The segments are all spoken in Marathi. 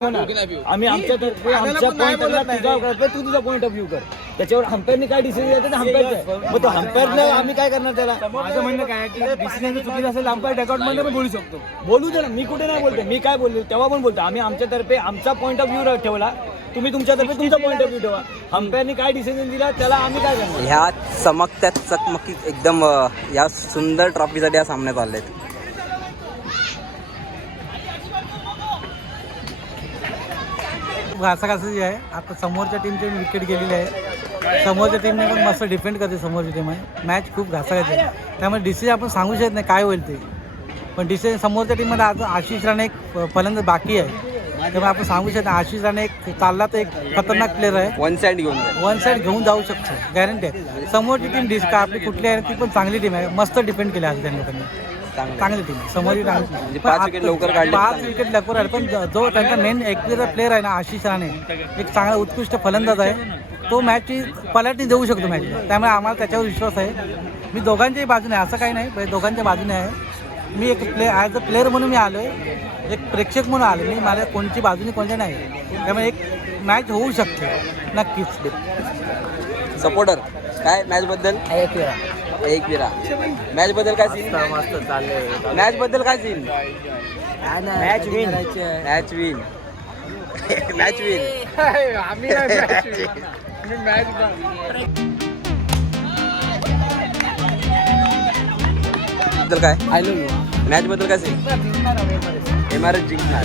आम्ही आमच्या तू तुझा पॉईंट ऑफ व्ह्यू कर. त्याच्यावर हंपेअरने काय डिसिजन घेतो हंपेअरचा मग तो हंपेअरला आम्ही काय करणार त्याला. माझं म्हणणं काय की डिसिजन चुकीचं असेल अंपायर डॅकआउट मध्ये पण बोलू शकतो. बोलू दे ना, मी कुठे नाही बोलतो. मी काय बोललो तेव्हा पण बोलतो. आम्ही आमच्यातर्फे आमचा पॉईंट ऑफ व्ह्यू ठेवला, तुम्ही तुमच्यातर्फे तुमचा पॉईंट ऑफ व्ह्यू ठेवा. हंपेअरने काय डिसिजन दिला त्याला आम्ही काय करणार. ह्या चमकत्या चकमकीत एकदम या सुंदर ट्रॉफीसाठी या सामन्यात आलेत. घासाघासी आहे. आता समोरच्या टीमची विकेट गेलेली आहे. समोरच्या टीमने पण मस्त डिफेंड करते. समोरची टीम आहे. मॅच खूप घासाघासी आहे. त्यामुळे डिसिजन आपण सांगू शकत नाही काय होईल ते. पण डिसिजन समोरच्या टीममध्ये आज आशिष राणे एक फलंदाज बाकी आहे. त्यामुळे आपण सांगू शकतो आशिष राणे एक चालला तर एक खतरनाक प्लेअर आहे. वन साइड घेऊन जाऊ शकतो गॅरंटी आहे. समोरची टीम आपली कुठली आहे ती पण चांगली टीम आहे. मस्त डिफेंड केली आज त्यांनी. चांगली टीम समोरची म्हणजे 5 विकेट लवकर काढले. 5 विकेट लवकर काढले. पण जो त्यांचा मेन एकवीर प्लेअर आहे ना आशिष राणे एक चांगला उत्कृष्ट फलंदाज आहे. तो मॅचची पलटणी देऊ शकतो मॅच. त्यामुळे आम्हाला त्याच्यावर विश्वास आहे. मी दोघांच्याही बाजूने असं काही नाही, दोघांच्या बाजूने आहे. मी एक ॲज अ प्लेअर म्हणून मी आलो आहे. एक प्रेक्षक म्हणून आलो मी. मला कोणची बाजूने कोणत्या नाही. त्यामुळे एक मॅच होऊ शकते नक्कीच. सपोर्टर काय मॅच बद्दल एक विरा मॅच बद्दल काय सीन. मस्त चाललंय. मॅच बद्दल काय scene. Match win. Match win match win. बद्दल काय आय लव्ह यू. मॅच बद्दल काय सीन. एमआरएफ जिंकणार.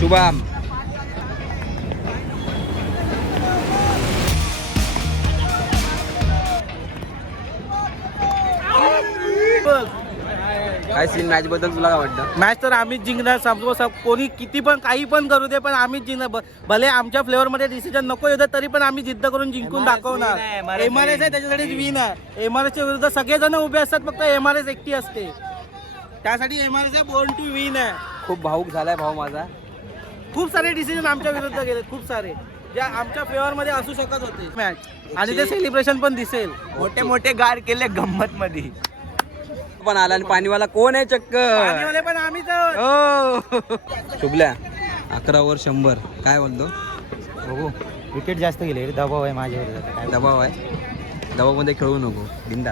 शुभम काय सीन मॅच बद्दल तुला काय वाटतं. मॅच तर आम्हीच जिंकणार. कोणी किती पण काही पण करू दे पण आम्हीच जिंकणार. भले आमच्या फ्लेवरमध्ये डिसिजन नको येऊ तरी पण आम्ही जिद्द करून जिंकून दाखवणार. एमआरएस आहे त्याच्यासाठीच विन आहे. एमआरएसच्या विरुद्ध सगळेजण उभे असतात, फक्त एमआरएस एकटी असते. त्यासाठी एमआरएस आहे बोर्न टू विन आहे. खूप भाऊक झालाय भाऊ माझा. खूप सारे डिसिजन आमच्या विरुद्ध गेले, खूप सारे जे आमच्या फेवरमध्ये असू शकत होते मॅच. आणि ते सेलिब्रेशन पण दिसेल. मोठे मोठे गार केले गंमत मध्ये पण आला. आणि पाणीवाला कोण आहे चक्क. पाणीवाले पण आम्हीच आहोत. शुभल्या 11 ओव्हर 100 काय बोलतो. हो विकेट जास्त गेले. दबाव आहे माझ्यावर. दबाव आहे. दबावमध्ये खेळू नको बिंदा.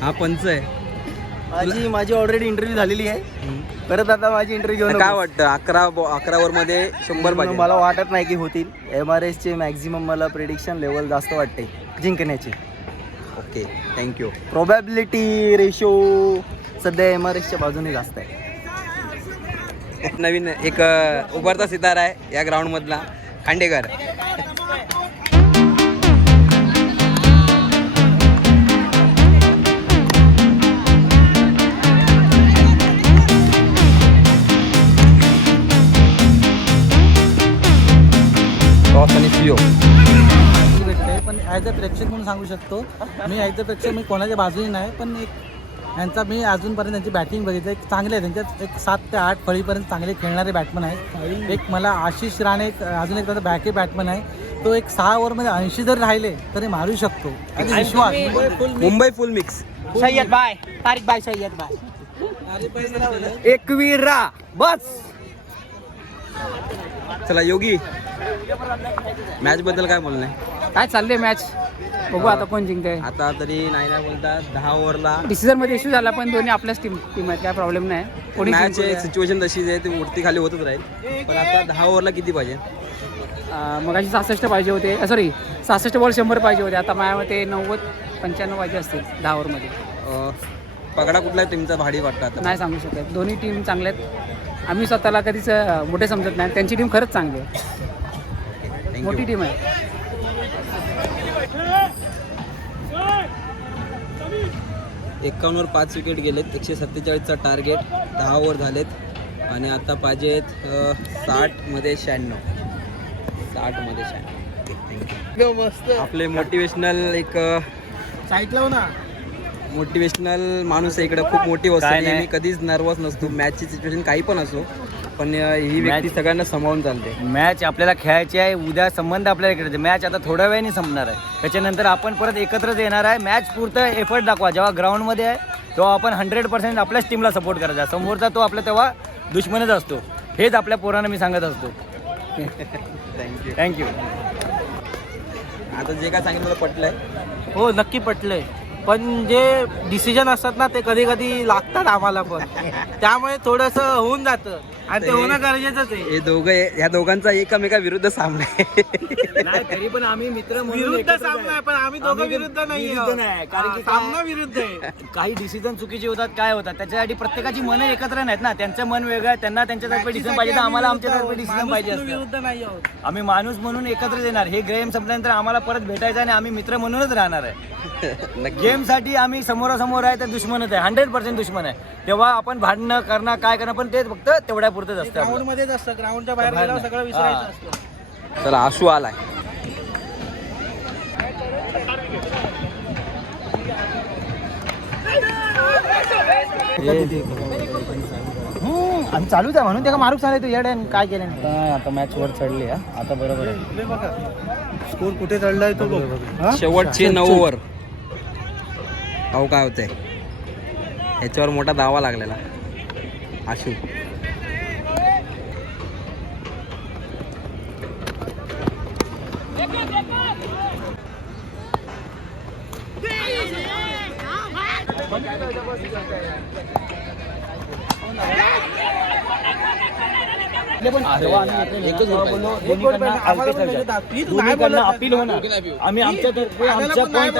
हा पंच आहे. माझी ऑलरेडी इंटरव्ह्यू झालेली आहे. परत आता माझी इंटरव्ह्यू घेऊन काय वाटतं 11 ओव्हर मध्ये 100 पाहिजे. मला वाटत नाही की होतील. एमआरएस चे मॅक्झिमम मला प्रेडिक्शन लेवल जास्त वाटते जिंकण्याची. Okay thank you. प्रोबॅबिलिटी रेशो सध्या एमआरएसच्या बाजूने जास्त आहे. एक नवीन एक उभरता सितारा आहे या ग्राउंड मधला खांडेकर. पण ॲज अ प्रेक्षक म्हणून सांगू शकतो मी. ॲज अ प्रेक्षक मी कोणाच्या बाजूने नाही, पण एक यांचा मी अजूनपर्यंत त्यांची बॅटिंग बघितलं. एक चांगले आहे त्यांच्यात. एक 7 ते 8 फळीपर्यंत चांगले खेळणारे बॅट्समन आहेत. एक मला आशिष राणे अजून एक त्याचा बॅकअप बॅट्समन आहे. तो एक 6 ओव्हरमध्ये 80 जर राहिले तरी मारू शकतो. आणि विश्वास मुंबई फुल मिक्स. सय्यद बाय तारिक बाय सय्यद बाय एकवीरा बस. चला योगी मॅच बद्दल काय बोलणं. काय चाललंय मॅच बघू आता कोण जिंकतंय. आता तरी नाही ना बोलतात 10 ओव्हरला डिसिजन मध्ये इश्यू झाला पण दोन्ही आपल्याच टीम आहेत. काय प्रॉब्लेम नाही. कोणी मॅच सिच्युएशन तशीच आहे. ती वरती खाली होतच राहील. पण आता 10 ओव्हरला किती पाहिजे. मगाशी 66 पाहिजे होते. सॉरी 66 बॉल 100 पाहिजे होते. आता माझ्यामध्ये 90-95 पाहिजे असतील 10 ओव्हरमध्ये. पगडा कुठला आहे तुमचा भाडी वाटतं आता. नाही सांगू शकत. दोन्ही टीम चांगल्या आहेत. आम्ही स्वतःला कधीच मोठे समजत नाही. त्यांची टीम खरंच चांगली आहे. मोठी टीम आहे. 51 वर 5 विकेट गेलेत. 147चा टार्गेट. 10 ओव्हर झालेत आणि आता पाहिजेत 60 मध्ये 96. आपले मोटिवेशनल एक साईट लाव ना. मोटिवेशनल माणूस आहे इकडे. खूप मोठी वस्तू आहे. मी कधीच नर्वस नसतो. मॅचची सिच्युएशन काही पण असो पण ही व्यक्ती सगळ्यांना सांभाळून चालते. मॅच आपल्याला खेळायची आहे, उद्या संबंध आपल्याला इकडे. मॅच आता थोड्या वेळाने संपणार आहे, त्याच्यानंतर आपण परत एकत्रच येणार आहे. मॅच पुरतं एफर्ट दाखवा. जेव्हा ग्राउंडमध्ये आहे तेव्हा आपण 100% आपल्याच टीमला सपोर्ट करायचा. समोरचा तो आपला तेव्हा दुश्मनच असतो. हेच आपल्या पोरांना मी सांगत असतो. थँक्यू. आता जे काय सांगितलं पटलंय. हो नक्की पटलंय, पण जे डिसिजन असतात ना ते कधी कधी लागतात आम्हाला पण, त्यामुळे थोडंसं होऊन जातं आणि ते होणं गरजेचंच आहे. हे दोघं ह्या दोघांचा एकामेका सामना आहे. नाही तरी पण आम्ही मित्र म्हणून विरुद्ध एकत्रच सामना आहे, आहे. पण आम्ही दोघं आम्ही विरुद्ध नाही विरुद्ध नाही, कारण की सामना विरुद्ध आहे. काही डिसिजन चुकीचे होतात, काय होतात त्याच्यासाठी प्रत्येकाची मन एकत्र नाहीत ना. त्यांचं मन वेगळं आहे, त्यांना त्यांच्यातर्फे डिसिजन पाहिजे तर आम्हाला आमच्यातर्फे डिसिजन पाहिजे असतं. विरुद्ध नाही आहोत. आम्ही माणूस म्हणून एकत्र येणार. हे गेम संपल्यानंतर आम्हाला परत भेटायचं आणि आम्ही मित्र म्हणूनच राहणार आहे. नक्की. गेमसाठी आम्ही समोरासमोर आहे तर दुश्मनच आहे, 100% दुश्मन आहे. तेव्हा आपण भांडणं करणं काय करणं पण ते फक्त तेवढ्या पुरतच असतं आपलं. ग्राउंड मध्येच असतं, ग्राउंडच्या बाहेर गेल्यावर सगळं विसरायचं असतं. चला आशू आलाय. आम्ही चालूच आहे म्हणून त्याला मारूक सांगाय तू येड्या काय केलं नाही. आता मॅच वर चढली आहे, आता बरोबर आहे. स्कोर कुठे चढलाय तो बघ. शेवटचे 9 ओव्हर. अहो काय होतंय, ह्याच्यावर मोठा दावा लागलेला. आशू अपील होणार. आम्ही आमच्यातर्फे आमच्या पॉईंट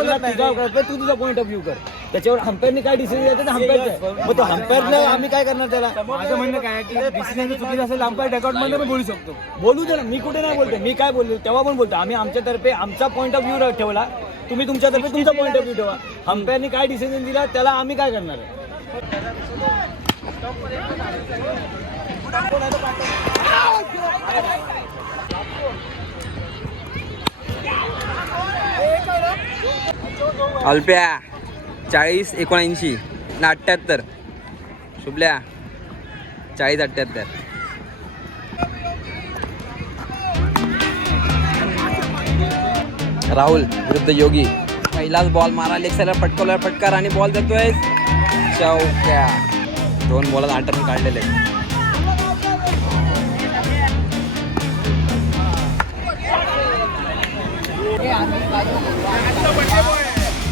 तू तुझा पॉईंट ऑफ व्ह्यू कर. त्याच्यावर हंपायरने काय डिसिजन घ्यायचं तर हंपायरचं. मग तो हंपायरला आम्ही काय करणार त्याला. माझं म्हणणं काय की डिसिजन चुकीचं असेल अंपायर डॅकआउट मध्ये बोलू शकतो. बोलू दे ना, मी कुठे नाही बोलतो. मी काय बोललो तेव्हा पण बोलतो. आम्ही आमच्यातर्फे आमचा पॉईंट ऑफ व्ह्यू ठेवला, तुम्ही तुमच्यातर्फे तुमचा पॉईंट ऑफ व्ह्यू ठेवा. हंपायरने काय डिसिजन दिला त्याला आम्ही काय करणार आहे. अल्प्या 40-79 ना 78. शुभल्या 40-78. राहुल विरुद्ध योगी. पहिलाच बॉल मारा, लेग साईडला फटकवला, फटकार आणि बॉल देतोय चौक्या. 2 बॉलात 8 रन काढलेले.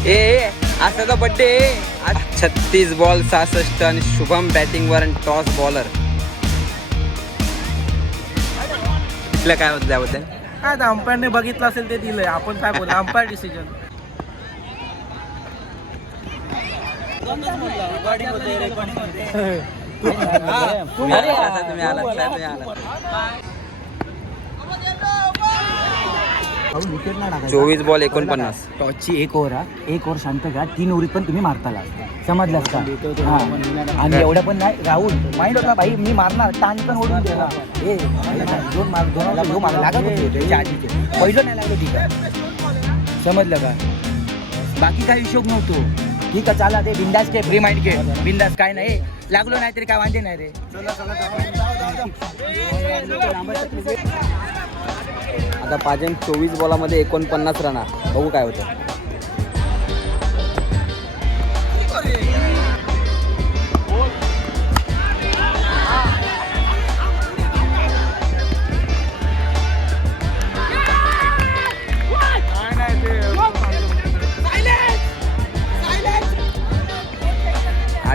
ए आज त्याचा बड्डे. आज 36 बॉल 66 आणि शुभम बॅटिंगवर आणि टॉस बॉलर. तिथलं काय होतं त्याबद्दल. काय आता अंपायरने बघितलं असेल ते दिलंय, आपण काय बोलू. Umpire decision. तुम्ही आला. 24 बॉल 49. टॉसची 1 ओव्हर एक ओव्हर शांत घ्या. 3 ओव्हरीत पण तुम्ही मारताला समजलं का. आणि एवढं पण नाही. राहुल माइंड होता भाई, मी मारणार टान पण ओढून द्या. दोन माग लागत होते आधीचे, पहिलं नाही लागलं. ठीक आहे समजलं का. बाकी काही हिशोब नव्हतो. ठीक आहे चाला ते बिंदास के फ्री माइंड के बिंदास काय नाही. लागलो नाही तरी काय वांदे नाही रे. आता पाजन 24 बॉलामध्ये 49 रन. बघू काय होतं.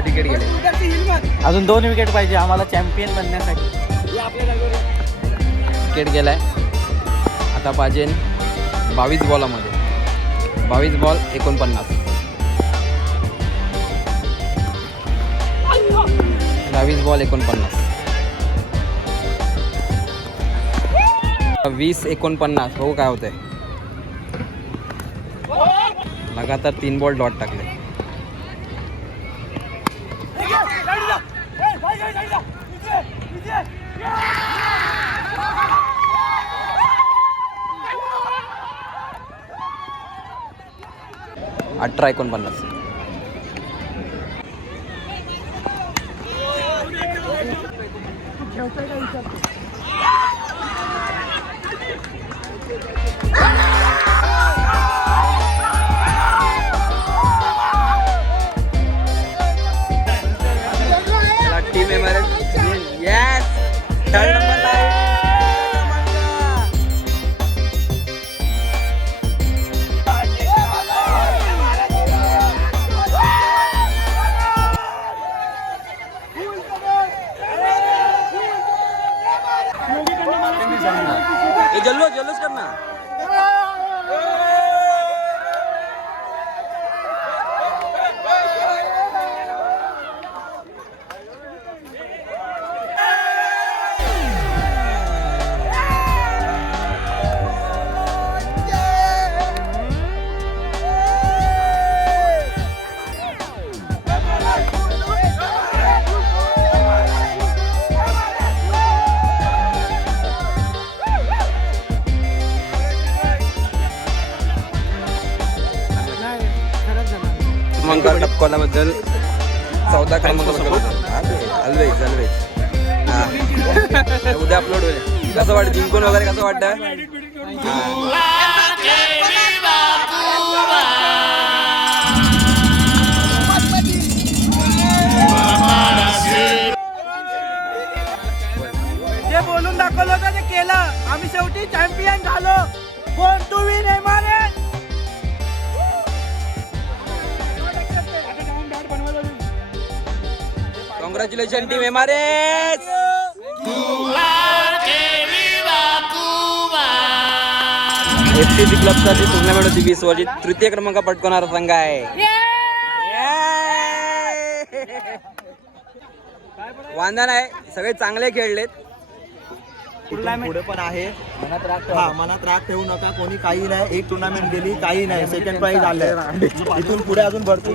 विकेट गेले. अजून 2 विकेट पाहिजे आम्हाला चॅम्पियन बनण्यासाठी. विकेट गेलाय. आता पाहिजे 22 बॉलामध्ये 22 बॉल 49. 22 बॉल 49. 20-49. बघू काय होतंय. लगातार 3 बॉल डॉट टाकले. अठरा 49. जल्लोष जल्लोष कर ना. क्रमांक टपकवल्याबद्दल 14 क्रमांकाबद्दल ऑलवेज उद्या अपलोड होईल. कसं वाटतं जिंकून वगैरे कसं वाटतं? जे बोलून दाखवलं होतं ते केलं. आम्ही शेवटी चॅम्पियन झालो. Born to win MRS. Congratulation team MRS. FCC क्लबचा जी टुर्नामेंट होती 20 वर्षी तृतीय क्रमांक पटकवणारा संघ आहे. वांधा नाही, सगळे चांगले खेळलेत. पुढे पण आहे. मनात राग ठेवू नका. कोणी काही नाही. एक टुर्नामेंट गेली काही नाही. सेकंड प्राइज आलं. इथून पुढे अजून भरपूर